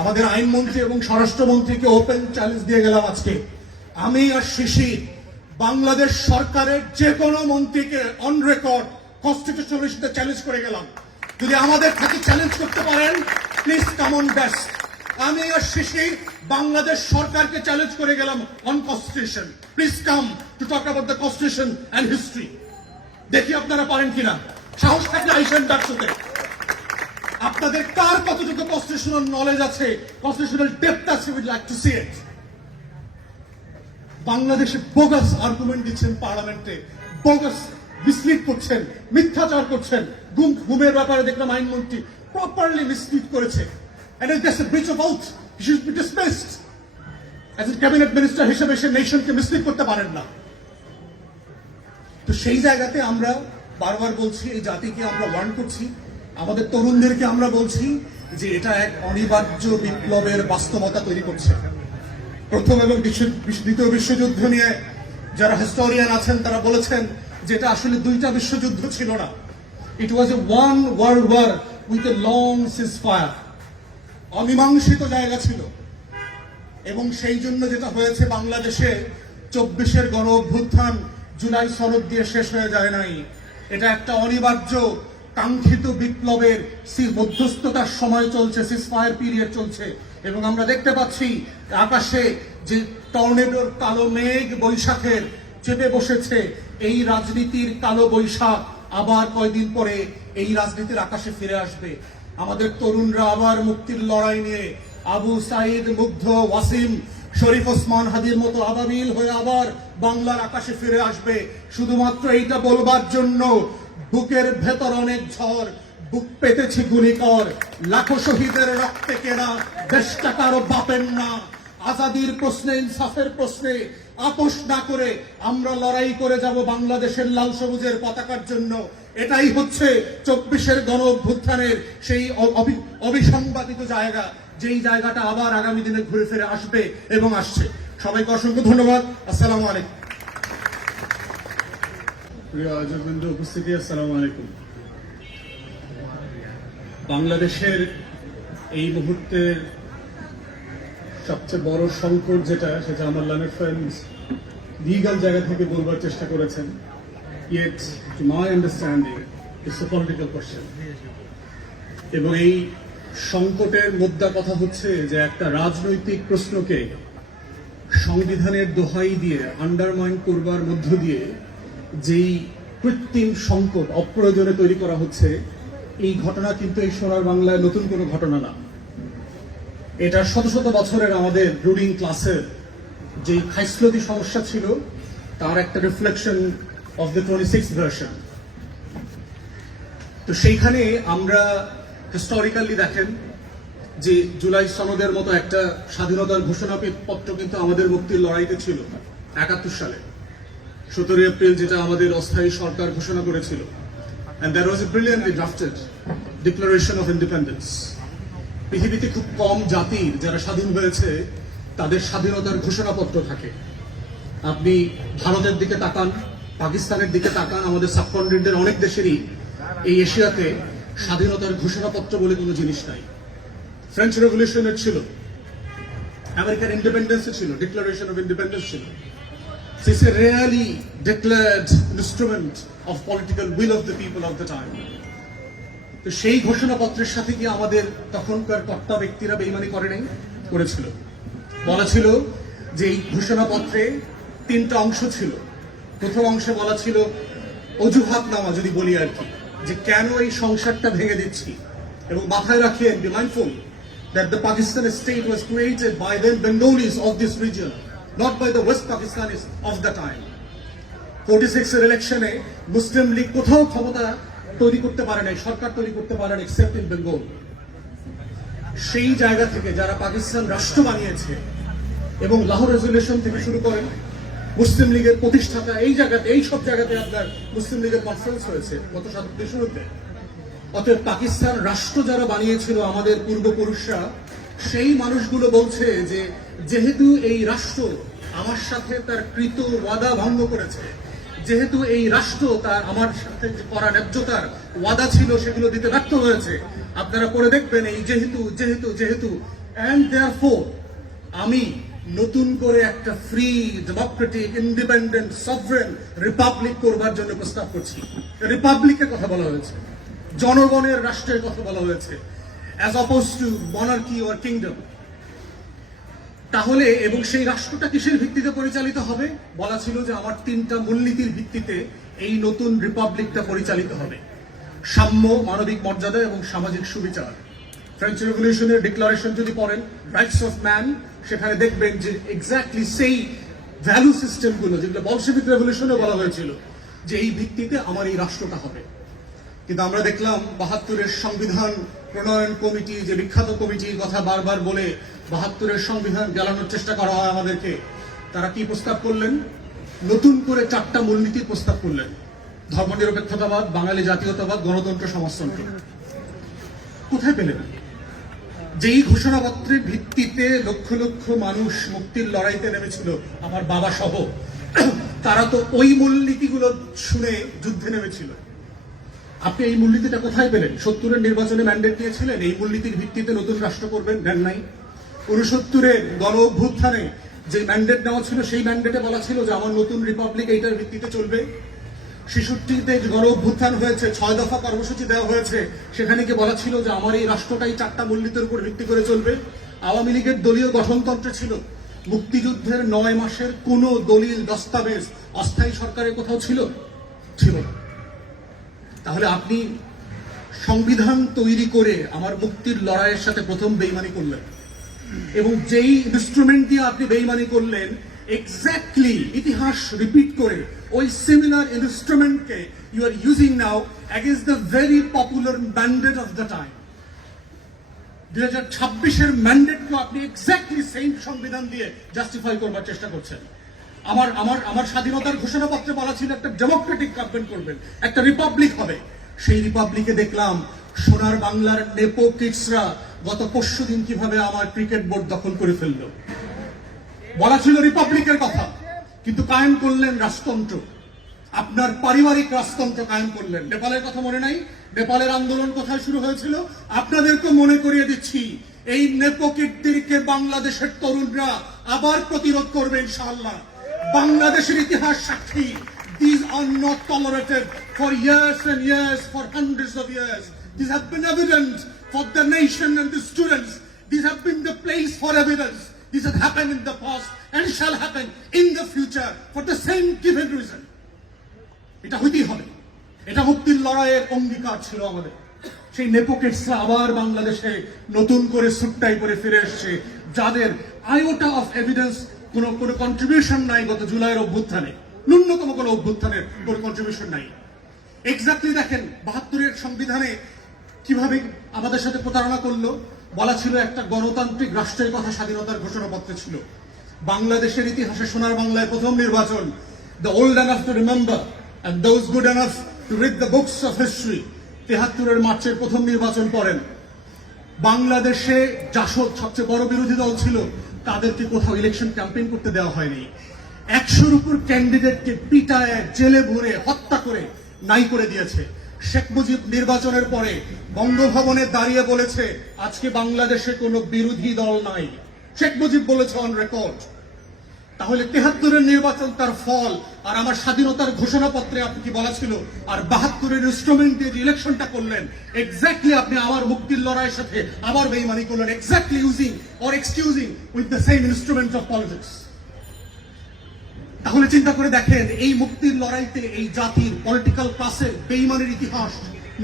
আমাদের আইনমন্ত্রী এবং স্বরাষ্ট্রমন্ত্রীকে ওপেন চ্যালেঞ্জ দিয়ে গেলাম আজকে। আমি আর শিশির বাংলাদেশ সরকারের যে কোনো মন্ত্রীকে অন রেকর্ড কনস্টিটিউশনাল ইস্যুতে চ্যালেঞ্জ করে গেলাম। যদি আমাদের খাতে চ্যালেঞ্জ করতে পারেন, প্লিজ কাম অন ডেস্ক। আমি আর শিশির বাংলাদেশ সরকারকে চ্যালেঞ্জ করে গেলাম on constitution. Please come to talk about the constitution and history. দেখি আপনারা পারেন কিনা। সাহস থাকলে আইসেন ডাকসুতে। আপনাদের কার কতটুকু কনস্টিটিউশনাল নলেজ আছে, কনস্টিটিউশনাল ডেপথ আছে, উইড লাইক টু সি ইট। বাংলাদেশে বোগাস আর্গুমেন্ট দিচ্ছেন পার্লামেন্টে, বোগাস মিসলিড করছেন, মিথ্যাচার করছেন। গুমের ব্যাপারে দেখলাম আইনমন্ত্রী প্রপারলি মিসলিড করেছে। And if there's a breach of oath, he should be dismissed. As a cabinet minister হিসেবে সে নেশনকে মিসলিড করতে পারেন না। তো সেই জায়গাতে আমরা বারবার বলছি, এই জাতিকে আমরা ওয়ার্ন করছি, আমাদের তরুণদেরকে আমরা বলছি যে এটা এক অনিবার্য বিপ্লবের বাস্তবতা তৈরি করছে। প্রথম এবং দ্বিতীয় বিশ্বযুদ্ধ নিয়ে যারা হিস্টোরিয়ান আছেন তারা বলেছেন যে এটা আসলে দুইটা বিশ্বযুদ্ধ ছিল না, it was a one world war with a long ceasefire. অমীমাংসিত জায়গা ছিল। এবং সেই জন্য যেটা হয়েছে বাংলাদেশে 24-এর গণ অভ্যুত্থান জুলাই সনদ দিয়ে শেষ হয়ে যায় নাই। এটা একটা অনিবার্য কাঙ্ক্ষিত বিপ্লবের মধ্যস্থতার সময় চলছে, সিজফায়ার পিরিয়ড চলছে। এবং আমরা দেখতে পাচ্ছি আকাশে যে টর্নেডোর কালো মেঘ বৈশাখের চেপে বসেছে, এই রাজনীতির কালো বৈশাখ আবার কয়দিন পরে এই রাজনীতির আকাশে ফিরে আসবে। আমাদের তরুণরা আবার মুক্তির লড়াই নিয়ে আবু সাইদ, মুগ্ধ, ওয়াসিম, শরীফ ওসমান হাদির মতো আবাবিল হয়ে আবার বাংলার আকাশে ফিরে আসবে। শুধুমাত্র এইটা বলবার জন্য বুকের ভেতর অনেক ঝড়, বুক পেতেছি গুলিকর, লাখো শহীদের রক্তে কেনা দেশটা কারো বাপের না। আজাদির প্রশ্নে, ইনসাফের প্রশ্নে আপোষ না করে আমরা লড়াই করে যাব বাংলাদেশের লাল সবুজের পতাকার জন্য। এটাই হচ্ছে 24-এর গণ অভ্যুত্থানের সেই অবিসংবাদিত জায়গা, যেই জায়গাটা আবার আগামী দিনে ঘুরে ফিরে আসবে এবং আসছে। সবাইকে অসংখ্য ধন্যবাদ। আসসালামু আলাইকুম। প্রিয় আয়োজকবৃন্দ, উপস্থিতি, আসসালামু আলাইকুম। বাংলাদেশের এই মুহূর্তের সবচেয়ে বড় সংকট যেটা, সেটা আমার লার্নেড ফ্রেন্ডস লিগাল জায়গা থেকে বলবার চেষ্টা করেছেন। Yet, to my understanding, it's a political question. এবং এই সংকটের মোদ্দা কথা হচ্ছে যে একটা রাজনৈতিক প্রশ্নকে সংবিধানের দোহাই দিয়ে আন্ডারমাইন করবার মধ্য দিয়ে যেই কৃত্রিম সংকট অপ্রয়োজনে তৈরি করা হচ্ছে, এই ঘটনা কিন্তু এই সোনার বাংলায় নতুন কোনো ঘটনা না। এটা শত শত বছরের আমাদের রুলিং ক্লাসের যেই খাইসলতি সমস্যা ছিল তার একটা reflection of the 26th version. তো সেইখানে আমরা হিস্টোরিক্যালি দেখেন যে জুলাই সনদের মতো একটা স্বাধীনতার ঘোষণাপত্র কিন্তু আমাদের মুক্তির লড়াইতে ছিল 71 সালে 17 এপ্রিল, যেটা আমাদের অস্থায়ী সরকার ঘোষণা করেছিল। and there was a brilliantly drafted declaration of independence. পৃথিবীতে খুব কম জাতির যারা স্বাধীন হয়েছে তাদের স্বাধীনতার ঘোষণাপত্র থাকে। আপনি ভারতের দিকে তাকান, পাকিস্তানের দিকে তাকান, আমাদের সাবকন্টিনেন্টের অনেক দেশেরই এই এশিয়াতে স্বাধীনতার ঘোষণাপত্র বলে কোনো জিনিস নাই। ফ্রেঞ্চ রেভলিউশনের ছিল, আমেরিকান ইন্ডিপেন্ডেন্সে ছিল, ডিক্লারেশন অফ ইন্ডিপেন্ডেন্স ছিল। It's a rarely declared instrument of political will of the people of the time. তো সেই ঘোষণাপত্রের সাথে কি আমাদের তখনকার কর্তা ব্যক্তিরা বেইমানি করে নাই? করেছিল। বলা ছিল যে এই ঘোষণাপত্রে 3টা অংশ ছিল। প্রথম অংশে বলা ছিল অজুহাতনামা, যদি বলি আর কি, যে কেন এই সংসারটা ভেঙে দিচ্ছি। এবং মাথায় রাখেন, be mindful that the Pakistan state was created by the Bengalis of this region, not by the West Pakistanis of the time. 46-এর ইলেকশনে মুসলিম লীগ কোথাও ক্ষমতা তৈরি করতে পারে নাই, সরকার তৈরি করতে পারে না, এক্সেপ্ট ইন বেঙ্গল। সেই জায়গা থেকে যারা পাকিস্তান রাষ্ট্র বানিয়েছে এবং লাহোর রেজলিউশন থেকে শুরু করেন মুসলিম লীগের প্রতিষ্ঠাতা, এই জায়গাতে, এই সব জায়গাতে আপনার মুসলিম লীগের কনফারেন্স হয়েছে গত শতাব্দীর শুরুতে। অতএব পাকিস্তান রাষ্ট্র যারা বানিয়েছিল আমাদের পূর্বপুরুষরা, সেই মানুষগুলো বলছে যে যেহেতু এই রাষ্ট্র আমার সাথে তার কৃত ওয়াদা ভঙ্গ করেছে, যেহেতু এই রাষ্ট্র তার আমার সাথে করা ন্যায্যতার ওয়াদা ছিল সেগুলো দিতে ব্যর্থ হয়েছে, আপনারা পরে দেখবেন এই যেহেতু যেহেতু যেহেতু অ্যান্ড দেয়ারফোর আমি নতুন করে একটা free Democratic independent sovereign Republic করবার জন্য প্রস্তাব করছি। রিপাবলিকের কথা বলা হয়েছে, জনগণের রাষ্ট্রের কথা বলা হয়েছে, as oppose to monarchy or kingdom. তাহলে এবং সেই রাষ্ট্রটা কিসের ভিত্তিতে পরিচালিত হবে? বলা ছিল যে আমার 3টা মূলনীতির ভিত্তিতে এই নতুন রিপাবলিকটা পরিচালিত হবে: সাম্য, মানবিক মর্যাদা এবং সামাজিক সুবিচার। ফ্রেঞ্চ রেভলিউশনের ডিক্লারেশন যদি পড়েন, রাইটস অফ ম্যান, সেখানে দেখবেন যে এক্স্যাক্টলি সেই ভ্যালু সিস্টেমগুলো যেগুলো বলশেভিক রেভলিউশনে বলা হয়েছিল যে এই ভিত্তিতে আমার এই রাষ্ট্রটা হবে। কিন্তু আমরা দেখলাম 72-এর সংবিধান প্রণয়ন কমিটি, যে বিখ্যাত কমিটির কথা বারবার বলে 72-এর সংবিধান গেলানোর চেষ্টা করা হয় আমাদেরকে, তারা কি প্রস্তাব করলেন? নতুন করে 4টা মূলনীতির প্রস্তাব করলেন: ধর্মনিরপেক্ষতাবাদ, বাঙালি জাতীয়তাবাদ, গণতন্ত্র, সমাজতন্ত্র। কোথায় পেলেন? যেই ঘোষণাপত্রের ভিত্তিতে লক্ষ লক্ষ মানুষ মুক্তির লড়াইতে নেমেছিল, আমার বাবা সহ, তারা তো ওই মূলনীতিগুলো শুনে যুদ্ধে নেমেছিল। আপনি এই মূলনীতিটা কোথায় পেলেন? 70-এর নির্বাচনে ম্যান্ডেট দিয়েছিলেন এই মূলনীতির ভিত্তিতে নতুন রাষ্ট্র করবেন, দেন নাই। 69-এর গণ অভ্যুত্থানে যে ম্যান্ডেট নেওয়া ছিল, সেই ম্যান্ডেটে বলা ছিল যে আমার নতুন রিপাবলিক এইটার ভিত্তিতে চলবে। 66-তে গণ অভ্যুত্থান হয়েছে, 6 দফা কর্মসূচি দেওয়া হয়েছে, সেখানে কি বলা ছিল যে আমার এই রাষ্ট্রটাই 4টা মূলনীতির উপর ভিত্তি করে চলবে। আওয়ামী লীগের দলীয় গঠনতন্ত্র ছিল, মুক্তিযুদ্ধের 9 মাসের কোন দলিল দস্তাবেজ অস্থায়ী সরকারের কোথাও ছিল না। তাহলে আপনি সংবিধান তৈরি করে আমার মুক্তির লড়াইয়ের সাথে প্রথম বেইমানি করলেন, এবং যেই ইনস্ট্রুমেন্ট দিয়ে আপনি বেইমানি করলেন, এক্স্যাক্টলি ইতিহাস রিপিট করে ওই সিমিলার ইনস্ট্রুমেন্টকে you are using now against the very popular mandate of the time. 2026-এর ম্যান্ডেটকে আপনি এক্স্যাক্টলি সেম সংবিধান দিয়ে জাস্টিফাই করবার চেষ্টা করছেন। আমার স্বাধীনতার ঘোষণাপত্রে বলা ছিল একটা ডেমোক্রেটিক গভর্নমেন্ট করবেন, একটা রিপাবলিক হবে। সেই রিপাবলিকে দেখলাম সোনার বাংলার নেপো কিডসরা গত পরশুদিন কিভাবে আমার ক্রিকেট বোর্ড দখল করে ফেললো। বলা ছিল রিপাবলিকের কথা, কিন্তু কায়েম করলেন রাজতন্ত্র। আপনার পারিবারিক রাজতন্ত্র কায়েম করলেন। নেপালের কথা মনে নাই? নেপালের আন্দোলন কোথায় শুরু হয়েছিল? আপনাদেরকে মনে করিয়ে দিচ্ছি, এই নেপো কিডদেরকে বাংলাদেশের তরুণরা আবার প্রতিরোধ করবে ইনশাআল্লাহ। বাংলাদেশের ইতিহাস সাক্ষী, these are not tolerated for years and years, for hundreds of years. These have been evident for the nation and the students. These have been the place for evidence. This has happened in the past and shall happen in the future for the same given reason. এটা হইতেই হবে। এটা মুক্তির লড়াইয়ের অঙ্গীকার ছিল আমাদের। সেই নেপোকেটসরা আবার বাংলাদেশে নতুন করে সুটটাই করে ফিরে এসছে, যাদের আয়োটা অফ এভিডেন্স কোনো কন্ট্রিবিউশন নাই গত জুলাইয়ের অভ্যুত্থানে, ন্যূনতম কোনো অভ্যুত্থানের কোনো কন্ট্রিবিউশন নাই। এক্স্যাক্টলি দেখেন 72-এর সংবিধানে কিভাবে আমাদের সাথে প্রতারণা করলো। বলা ছিল একটা গণতান্ত্রিক রাষ্ট্রের কথা স্বাধীনতার ঘোষণাপত্রে ছিল। বাংলাদেশের ইতিহাসে সোনার বাংলায় প্রথম নির্বাচন, the old enough to remember and those good enough to read the books of history, 73-এর মার্চের প্রথম নির্বাচন করেন। বাংলাদেশে জাসদ সবচেয়ে বড় বিরোধী দল ছিল, তাদেরকে কোথাও ইলেকশন ক্যাম্পেইন করতে দেওয়া হয়নি। 100-র উপর ক্যান্ডিডেটকে পিটায়, জেলে ভরে, হত্যা করে নাই করে দিয়েছে। শেখ মুজিব নির্বাচনের পরে বঙ্গভবনে দাঁড়িয়ে বলেছে আজকে বাংলাদেশে কোনো বিরোধী দল নাই। শেখ মুজিব বলেছে অন রেকর্ড। তাহলে 73-এর নির্বাচন তার ফল, আর আমার স্বাধীনতার ঘোষণাপত্রে আপনি কি বলা ছিল? আর 72-এর ইনস্ট্রুমেন্ট দিয়ে যে ইলেকশনটা করলেন, এক্স্যাক্টলি আপনি আমার মুক্তির লড়াইয়ের সাথে আবার বেইমানি করলেন, exactly using or excusing with the same instrument of politics. তাহলে চিন্তা করে দেখেন, এই মুক্তির লড়াইতে এই জাতির পলিটিক্যাল ক্লাসের বেইমানির ইতিহাস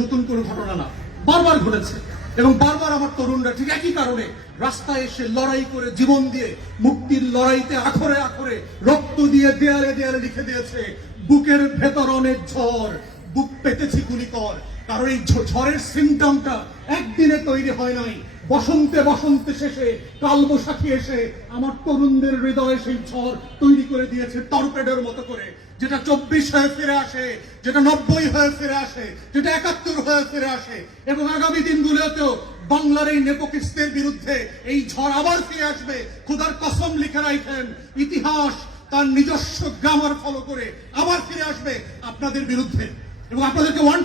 নতুন করে ঘটনা না, বারবার ঘটেছে। এবং বারবার আমার তরুণরা ঠিক একই কারণে রাস্তায় এসে লড়াই করে, জীবন দিয়ে মুক্তির লড়াইতে আখরে আখরে রক্ত দিয়ে দেয়ালে দেয়ালে লিখে দিয়েছে, বুকের ভেতর অনেক ঝড়, বুক পেতেছি গুলিকর। কারণ এই ঝড়ের সিমটমটা একদিনে তৈরি হয় নাই, বসন্তে বসন্তে শেষে কালবৈশাখী এসে আমার তরুণদের হৃদয়ে সেই ঝড় তৈরি করে দিয়েছে টর্পেডোর মতো করে, যেটা 24 হয়ে ফিরে আসে, যেটা 90 হয়ে ফিরে আসে, যেটা 71 হয়ে ফিরে আসে। এবং আগামী দিনগুলোতেও বাংলার এই নেপোকিস্টদের বিরুদ্ধে এই ঝড় আবার ফিরে আসবে। খোদার কসম লিখে রাখেন, ইতিহাস তার নিজস্ব গ্রামার ফলো করে আবার ফিরে আসবে আপনাদের বিরুদ্ধে। এবং আপনাদেরকে ওয়ার্ন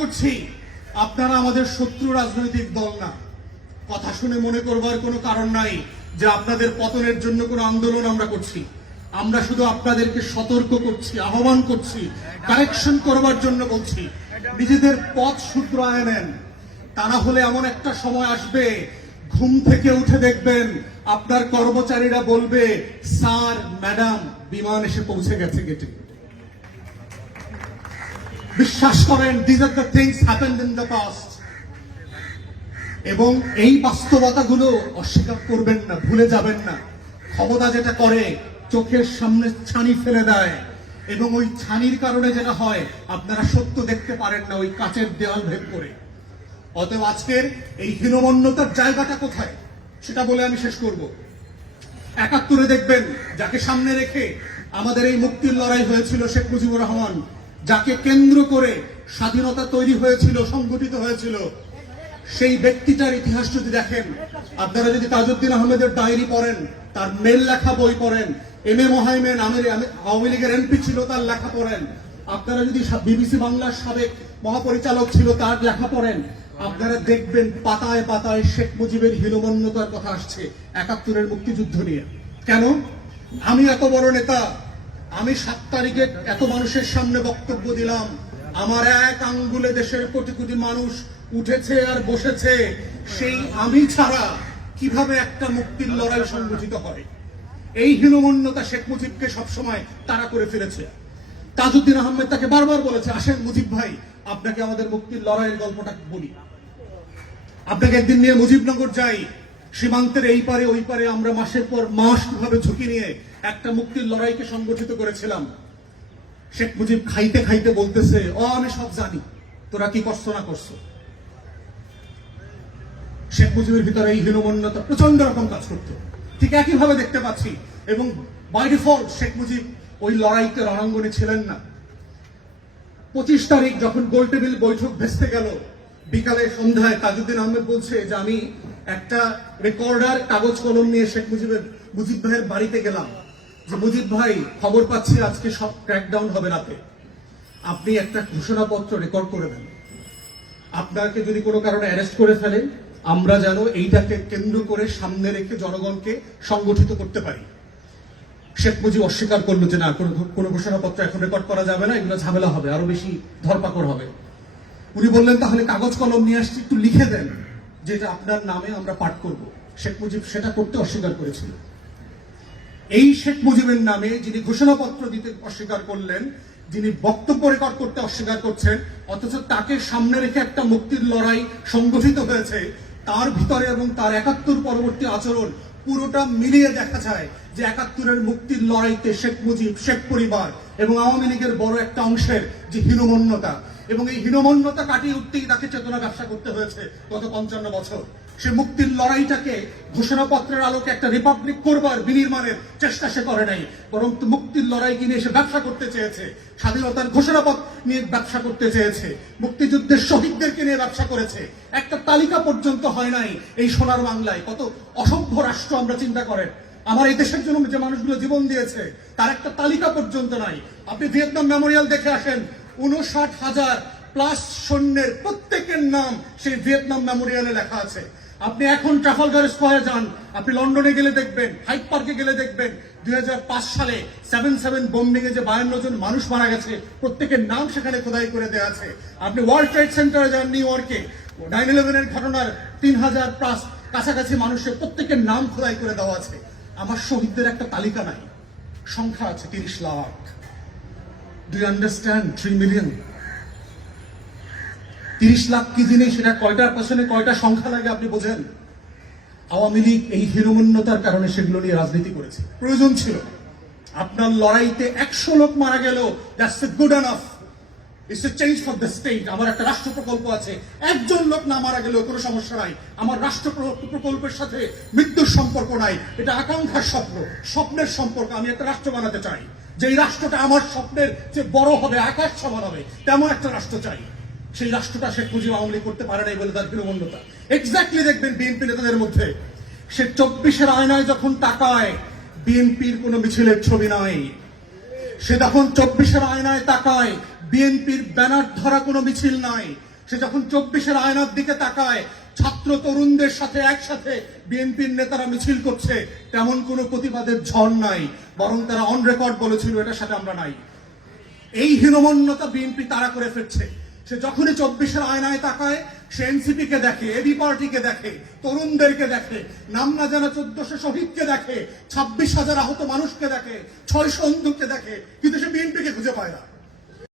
করছি, আপনারা আমাদের শত্রু রাজনৈতিক দল না। কথা শুনে মনে করবার কোনো কারণ নাই যে আপনাদের পতনের জন্য কোনো আন্দোলন আমরা করছি। আমরা শুধু আপনাদেরকে সতর্ক করছি, আহ্বান করছি, কারেকশন করবার জন্য বলছি, নিজেদের পথ শুধরায় নেন। তা না হলে এমন একটা সময় আসবে, ঘুম থেকে উঠে দেখবেন আপনার কর্মচারীরা বলবে, স্যার ম্যাডাম বিমান এসে পৌঁছে গেছে গেটে। বিশ্বাস করেন, these are the things happened in the past. এবং এই বাস্তবতাগুলো অস্বীকার করবেন না, ভুলে যাবেন না। ক্ষমতা যেটা করে, চোখের সামনে ছানি ফেলে দেয়, এবং ওই ছানির কারণে যেটা হয়, আপনারা সত্য দেখতে পারেন না, ওই কাচের দেওয়াল ভেদ করে। অতএব আজকের এই হীনমন্যতার জায়গাটা কোথায় সেটা বলে আমি শেষ করব। ৭১ দেখবেন, যাকে সামনে রেখে আমাদের এই মুক্তির লড়াই হয়েছিল, শেখ মুজিবুর রহমান, যাকে কেন্দ্র করে স্বাধীনতা তৈরি হয়েছিল, সংগঠিত হয়েছিল, সেই ব্যক্তিটার ইতিহাস যদি দেখেন, আপনারা যদি তাজউদ্দিন আহমেদের ডায়েরি পড়েন, তার মেল লেখা বই পড়েন, এম এ মোহাইমেন আওয়ামী লীগের এমপি ছিল, তার লেখা পড়েন, আপনারা যদি বিবিসি বাংলার সাবেক মহাপরিচালক ছিল, তার লেখা পড়েন, আপনারা দেখবেন পাতায় পাতায় শেখ মুজিবের হীনমন্যতার কথা আসছে ৭১ মুক্তিযুদ্ধ নিয়ে। কেন? আমি এত বড় নেতা, আমি ৭ তারিখে এত মানুষের সামনে বক্তব্য দিলাম, আমার এক আঙ্গুলে দেশের কোটি কোটি মানুষ উঠেছে আর বসেছে, সেই আমি ছাড়া কিভাবে একটা মুক্তির লড়াই সংগঠিত হয়? এই হীনমন্যতা শেখ মুজিবকে সবসময় তাড়া করে ফেলেছে। তাজউদ্দিন আহমেদ তাকে বারবার বলেছে, আসেন মুজিব ভাই, আপনাকে আমাদের মুক্তির লড়াইয়ের গল্পটা বলি। আপনাকে একদিন নিয়ে মুজিবনগর যাই, সীমান্তের এই পারে ওই পারে আমরা মাসের পর মাস কিভাবে ঝুঁকি নিয়ে একটা মুক্তির লড়াইকে সংগঠিত করেছিলাম। শেখ মুজিব খাইতে খাইতে বলতেছে, আমি সব জানি, তোরা কি করছো না করছো। শেখ মুজিবের ভিতরে এই হীনমন্যতা প্রচন্ড রকম কাজ করতো। ঠিক একইভাবে দেখতে পাচ্ছি, এবং বাই ডিফল্ট শেখ মুজিব ওই লড়াইতে রণাঙ্গনে ছিলেন না। ২৫ তারিখ যখন গোলটেবিল বৈঠক ভেস্তে গেল, বিকালে সন্ধ্যায় তাজউদ্দিন আহমেদ বলছে যে আমি একটা রেকর্ডার কাগজ কলম নিয়ে শেখ মুজিব ভাইয়ের বাড়িতে গেলাম, যে মুজিব ভাই, খবর পাচ্ছি আজকে সব ক্র্যাকডাউন হবে রাতে, আপনি একটা ঘোষণাপত্র রেকর্ড করে দেন, আপনাকে যদি কোনো কারণে অ্যারেস্ট করে ফেলেন, আমরা যেন এইটাকে কেন্দ্র করে সামনে রেখে জনগণকে সংগঠিত করতে পারি। শেখ মুজিব অস্বীকার করলো যে না, কোনো ঘোষণাপত্র এখন রেকর্ড করা যাবে না, এগুলো ঝামেলা হবে, আরো বেশি ধরপাকড় হবে। উনি বললেন, তাহলে কাগজ কলম নিয়ে আসছি, একটু লিখে দেন যেটা আপনার নামে আমরা পাঠ করব। শেখ মুজিব সেটা করতে অস্বীকার করেছিল। এই শেখ মুজিবের নামে যিনি ঘোষণাপত্র দিতে অস্বীকার করলেন, যিনি বক্তব্য রেকর্ড করতে অস্বীকার করছেন, অথচ তাকে সামনে রেখে একটা মুক্তির লড়াই সংগঠিত হয়েছে, তার ভিতরে এবং তার ৭১ পরবর্তী আচরণ পুরোটা মিলিয়ে দেখা যায় যে ৭১ মুক্তির লড়াইতে শেখ মুজিব, শেখ পরিবার এবং আওয়ামী লীগের বড় একটা অংশের যে হীনমন্যতা, এবং এই হীনমন্যতা কাটিয়ে উঠতেই তাকে চেতনা ব্যবসা করতে হয়েছে গত ৫৫ বছর। সে মুক্তির লড়াইটাকে ঘোষণাপত্রের আলোকে একটা রিপাবলিক করবার বিনির্মাণের চেষ্টা সে করে নাই, বরং মুক্তির লড়াইকে নিয়ে সে ব্যবসা করতে চেয়েছে, স্বাধীনতার ঘোষণাপত্র নিয়ে ব্যবসা করতে চেয়েছে, মুক্তিযুদ্ধের শহীদদেরকে নিয়ে ব্যবসা করেছে। একটা তালিকা পর্যন্ত হয় নাই এই সোনার বাংলায়। কত অসভ্য রাষ্ট্র আমরা চিন্তা করেন, আমার এই দেশের জন্য যে মানুষগুলো জীবন দিয়েছে তার একটা তালিকা পর্যন্ত নাই। আপনি ভিয়েতনাম মেমোরিয়াল দেখে আসেন, ৫৯,০০০ প্লাস সৈন্যের প্রত্যেকের নাম সেই ভিয়েতনাম মেমোরিয়ালে লেখা আছে। আপনি এখন ট্রাফালগার স্কোয়ারে যান, আপনি লন্ডনে গেলে দেখবেন, হাইড পার্কে গেলে দেখবেন ২০০৫ সালে ৭/৭ বোম্বিং এ যে ৫২ জন মানুষ মারা গেছে, প্রত্যেকের নাম সেখানে খোদাই করে দেওয়া আছে। আপনি ওয়ার্ল্ড ট্রেড সেন্টারে যান নিউ ইয়র্কে, ৯/১১ ঘটনার ৩,০০০ প্লাস কাছাকাছি মানুষের প্রত্যেকের নাম খোদাই করে দেওয়া আছে। আমার শহীদদের একটা তালিকা নাই, সংখ্যা আছে ৩০ lakh. Do you understand? ৩ million. ৩০ lakh কি জিনিস, সেটা কয়টার পেছনে কয়টা সংখ্যা লাগে আপনি বোঝেন? আওয়ামী লীগ এই হীনমন্যতার কারণে সেগুলো নিয়ে রাজনীতি করেছে। প্রয়োজন ছিল, আপনার লড়াইতে ১০০ লোক মারা গেল, that's good enough, it's a change for the state. আমার একটা রাষ্ট্র প্রকল্প আছে, একজন লোক না মারা গেলেও কোনো সমস্যা নাই। আমার রাষ্ট্র প্রকল্পের সাথে মৃত্যুর সম্পর্ক নাই, এটা আকাঙ্ক্ষার স্বপ্ন, স্বপ্নের সম্পর্ক। আমি একটা রাষ্ট্র বানাতে চাই, যে রাষ্ট্রটা আমার স্বপ্নের যে বড় হবে, আকাশ সমান হবে, তেমন একটা রাষ্ট্র চাই। সেই রাষ্ট্রটা শেখ মুজিব আওয়ামী লীগ করতে পারে নাই বলে তার হীনমন্যতা। এক্স্যাক্টলি দেখবেন বিএনপি নেতাদের মধ্যে, সে ২৪-এর আয়নায় যখন তাকায়, বিএনপির কোন মিছিলের ছবি নাই। সে যখন ২৪-এর আয়নায় তাকায়, বিএনপির ব্যানার ধরা কোনো মিছিল নাই। সে যখন ২৪-এর আয়নার দিকে তাকায়, ছাত্র তরুণদের সাথে একসাথে বিএনপির নেতারা মিছিল করছে, তেমন কোনো প্রতিবাদের ঝড় নাই, বরং তারা অন রেকর্ড বলেছিল এটার সাথে আমরা নাই। এই হীনমন্যতা বিএনপি তারা করে ফেলছে। সে যখনই 24-এর আয়নায় তাকায়, সে এনসিপি কে দেখে, এবি পার্টিকে দেখে, তরুণদেরকে দেখে, নাম না জানা 1400 শহীদকে দেখে, 26,000 আহত মানুষকে দেখে, 600 অন্ধকে দেখে, কিন্তু সে বিএনপিকে খুঁজে পায় না।